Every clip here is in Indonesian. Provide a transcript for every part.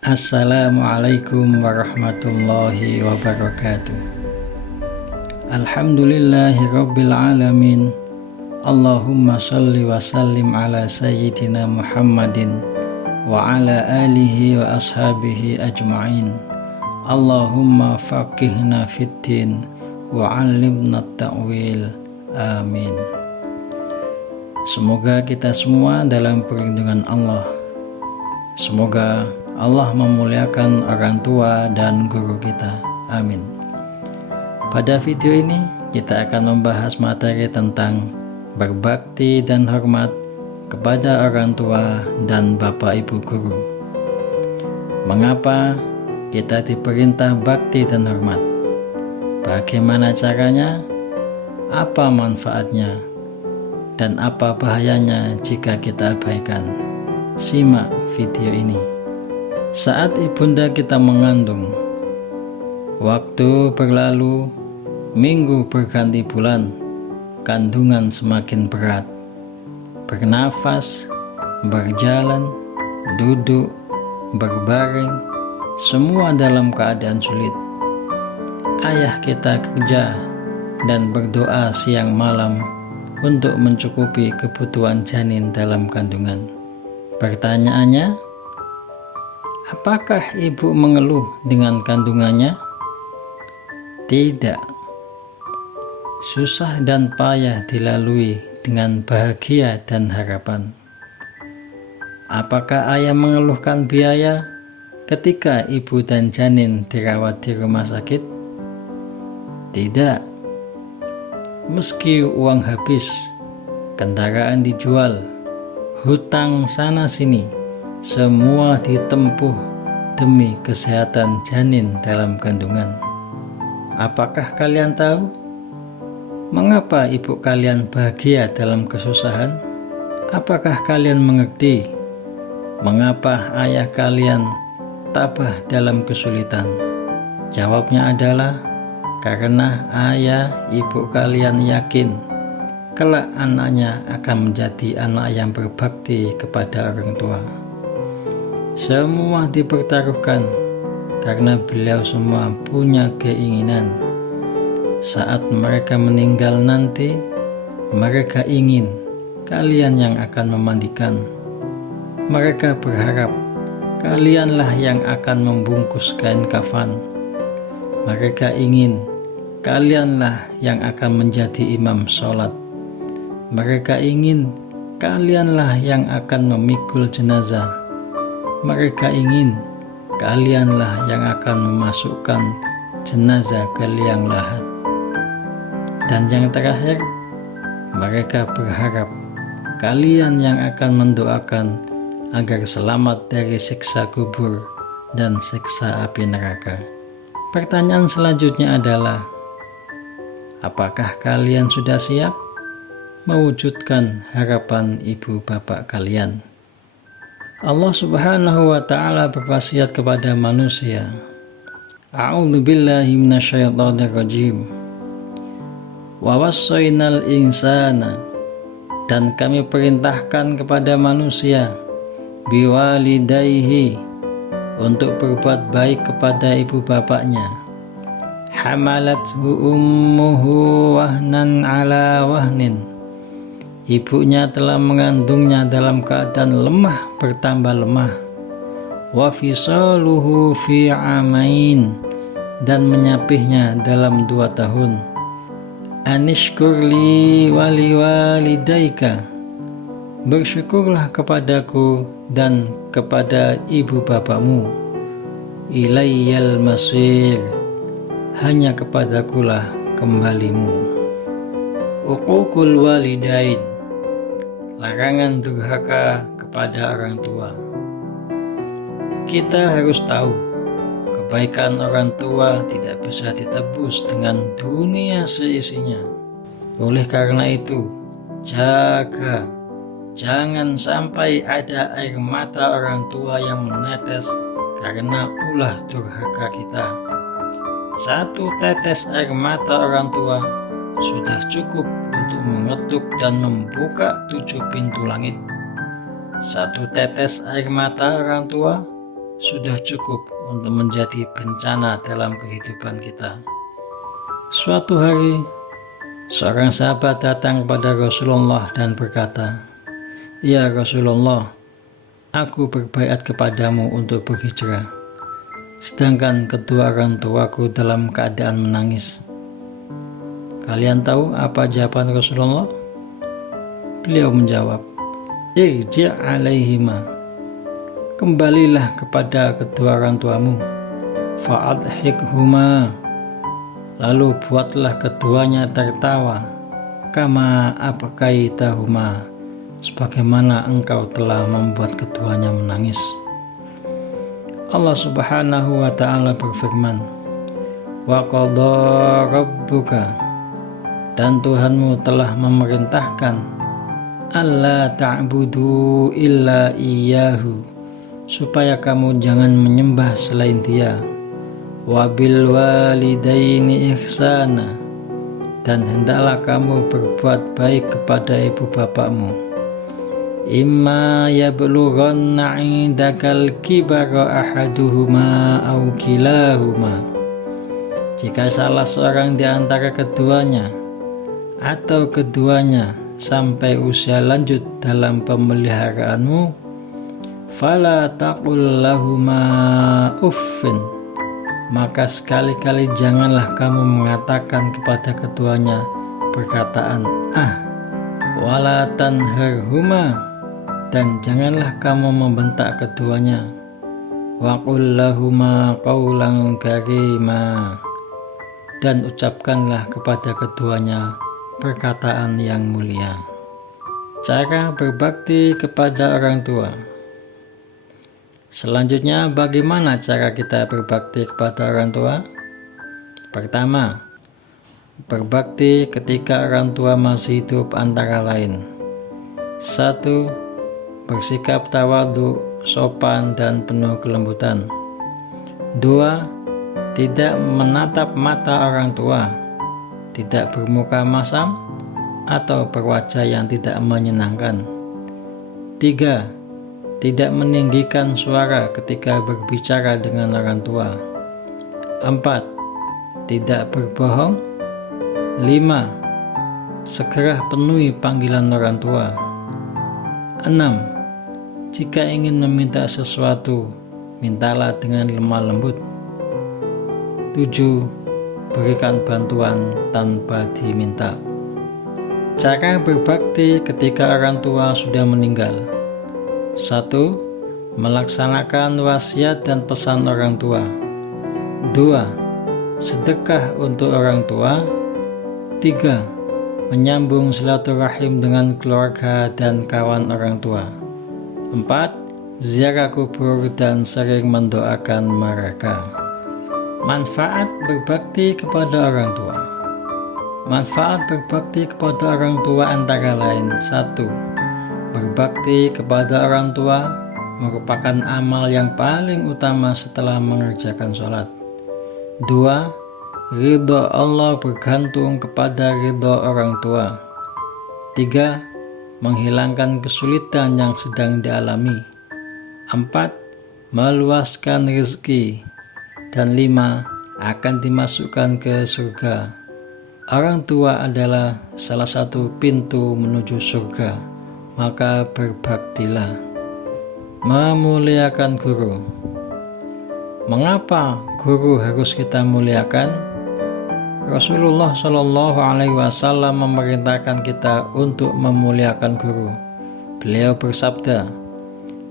Assalamualaikum warahmatullahi wabarakatuh. Alhamdulillahi rabbil alamin. Allahumma salli wa sallim ala sayyidina Muhammadin wa ala alihi wa ashabihi ajma'in. Allahumma faqihna fiddin wa 'allimna ta'wil. Amin. Semoga kita semua dalam perlindungan Allah. Semoga Allah memuliakan orang tua dan guru kita. Amin. Pada video ini kita akan membahas materi tentang berbakti dan hormat kepada orang tua dan bapak ibu guru. Mengapa kita diperintah bakti dan hormat? Bagaimana caranya? Apa manfaatnya? Dan apa bahayanya jika kita abaikan? Simak video ini. Saat ibunda kita mengandung, waktu berlalu, minggu berganti bulan, kandungan semakin berat. Bernafas, berjalan, duduk, berbaring, semua dalam keadaan sulit. Ayah kita kerja dan berdoa siang malam untuk mencukupi kebutuhan janin dalam kandungan. Pertanyaannya, apakah ibu mengeluh dengan kandungannya? Tidak. Susah dan payah dilalui dengan bahagia dan harapan. Apakah ayah mengeluhkan biaya ketika ibu dan janin dirawat di rumah sakit? Tidak. Meski uang habis, kendaraan dijual, hutang sana sini, semua ditempuh demi kesehatan janin dalam kandungan. Apakah kalian tahu mengapa ibu kalian bahagia dalam kesusahan? Apakah kalian mengerti mengapa ayah kalian tabah dalam kesulitan? Jawabnya adalah karena ayah ibu kalian yakin kelak anaknya akan menjadi anak yang berbakti kepada orang tua. Semua dipertaruhkan karena beliau semua punya keinginan saat mereka meninggal nanti, mereka ingin kalian yang akan memandikan. Mereka berharap kalianlah yang akan membungkus kain kafan. Mereka ingin kalianlah yang akan menjadi imam sholat. Mereka ingin kalianlah yang akan memikul jenazah. Mereka ingin kalianlah yang akan memasukkan jenazah ke liang lahat. Dan yang terakhir, mereka berharap kalian yang akan mendoakan agar selamat dari siksa kubur dan siksa api neraka. Pertanyaan selanjutnya adalah, apakah kalian sudah siap mewujudkan harapan ibu bapak kalian? Allah Subhanahu wa ta'ala berwasiat kepada manusia. A'udzu billahi minasyaitonir rajim. Wa wassaynal insana, dan kami perintahkan kepada manusia biwalidayhi, untuk berbuat baik kepada ibu bapaknya. Hamalathu ummuhu wahnan ala wahnin, ibunya telah mengandungnya dalam keadaan lemah bertambah lemah. Wa fisaluhu fi amain, dan menyapihnya dalam 2 tahun. Anishkurli wali walidaika, bersyukurlah kepadaku dan kepada ibu bapakmu. Ilayyal masir, hanya kepadakulah kembalimu. Uququl walidain, larangan durhaka kepada orang tua. Kita harus tahu, kebaikan orang tua tidak bisa ditebus dengan dunia seisinya. Oleh karena itu, jaga, jangan sampai ada air mata orang tua yang menetes karena ulah durhaka kita. 1 tetes air mata orang tua sudah cukup untuk mengetuk dan membuka 7 pintu langit. 1 tetes air mata orang tua sudah cukup untuk menjadi bencana dalam kehidupan kita. Suatu hari, seorang sahabat datang kepada Rasulullah dan berkata, "Ya Rasulullah, aku berbaiat kepadamu untuk berhijrah, sedangkan kedua orang tuaku dalam keadaan menangis." Kalian tahu apa jawaban Rasulullah? Beliau menjawab, "Irji' alaihima, kembalilah kepada kedua orang tuamu, fa'adhikhuma, lalu buatlah keduanya tertawa, kama abkaitahuma, sebagaimana engkau telah membuat keduanya menangis." Allah Subhanahu wa ta'ala berfirman, "Wa qadha rabbuka," dan Tuhanmu telah memerintahkan, "alla ta'budu illa iyyahu," supaya kamu jangan menyembah selain Dia. "Wabil walidaini ihsana," dan hendaklah kamu berbuat baik kepada ibu bapakmu. "Imma yablughanna 'indakal kibara ahaduhuma aw kilahuma," jika salah seorang di antara keduanya atau keduanya sampai usia lanjut dalam pemeliharaanmu, fala taqul lahuma uffin, maka sekali-kali janganlah kamu mengatakan kepada keduanya perkataan "ah", wala tanharhuma, dan janganlah kamu membentak keduanya, wa qul lahuma qawlan karima, dan ucapkanlah kepada keduanya perkataan yang mulia. Cara berbakti kepada orang tua. Selanjutnya, bagaimana cara kita berbakti kepada orang tua? Pertama, berbakti ketika orang tua masih hidup antara lain: 1. Bersikap tawadhu, sopan dan penuh kelembutan. 2. Tidak menatap mata orang tua, tidak bermuka masam atau berwajah yang tidak menyenangkan. 3. Tidak meninggikan suara ketika berbicara dengan orang tua. 4. Tidak berbohong. 5. Segera penuhi panggilan orang tua. 6. Jika ingin meminta sesuatu, mintalah dengan lemah lembut. 7. Berikan bantuan tanpa diminta. Cara berbakti ketika orang tua sudah meninggal. 1. Melaksanakan wasiat dan pesan orang tua. 2. Sedekah untuk orang tua. 3. Menyambung silaturahim dengan keluarga dan kawan orang tua. 4. Ziarah kubur dan sering mendoakan mereka. Manfaat berbakti kepada orang tua. Manfaat berbakti kepada orang tua antara lain: 1. Berbakti kepada orang tua merupakan amal yang paling utama setelah mengerjakan sholat. 2. Ridho Allah bergantung kepada ridho orang tua. 3. Menghilangkan kesulitan yang sedang dialami. 4. Meluaskan rezeki. Dan 5. Akan dimasukkan ke surga. Orang tua adalah salah satu pintu menuju surga, maka berbaktilah. Memuliakan guru. Mengapa guru harus kita muliakan? Rasulullah Shallallahu Alaihi Wasallam memerintahkan kita untuk memuliakan guru. Beliau bersabda,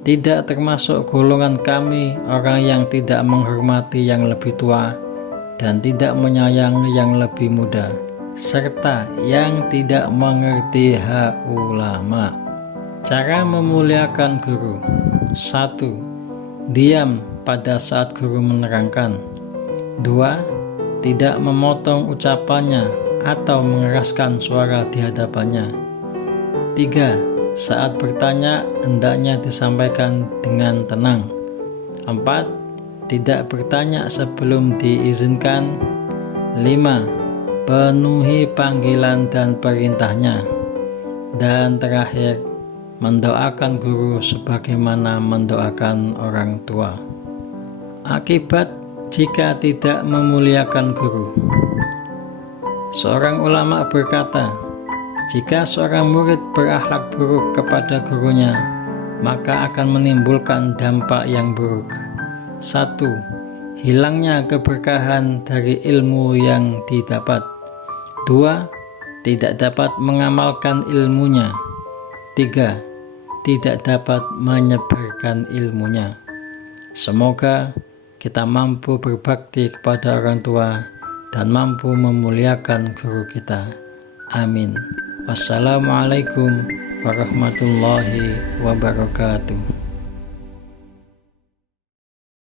"Tidak termasuk golongan kami orang yang tidak menghormati yang lebih tua dan tidak menyayangi yang lebih muda, serta yang tidak mengerti hak ulama." Cara memuliakan guru. 1. Diam pada saat guru menerangkan. 2. Tidak memotong ucapannya atau mengeraskan suara di hadapannya. 3. Saat bertanya, hendaknya disampaikan dengan tenang. 4. Tidak bertanya sebelum diizinkan. 5. Penuhi panggilan dan perintahnya. Dan terakhir, mendoakan guru sebagaimana mendoakan orang tua. Akibat jika tidak memuliakan guru. Seorang ulama berkata, jika seorang murid berakhlak buruk kepada gurunya, maka akan menimbulkan dampak yang buruk. 1. Hilangnya keberkahan dari ilmu yang didapat. 2. Tidak dapat mengamalkan ilmunya. 3. Tidak dapat menyebarkan ilmunya. Semoga kita mampu berbakti kepada orang tua dan mampu memuliakan guru kita. Amin. Wassalamualaikum warahmatullahi wabarakatuh.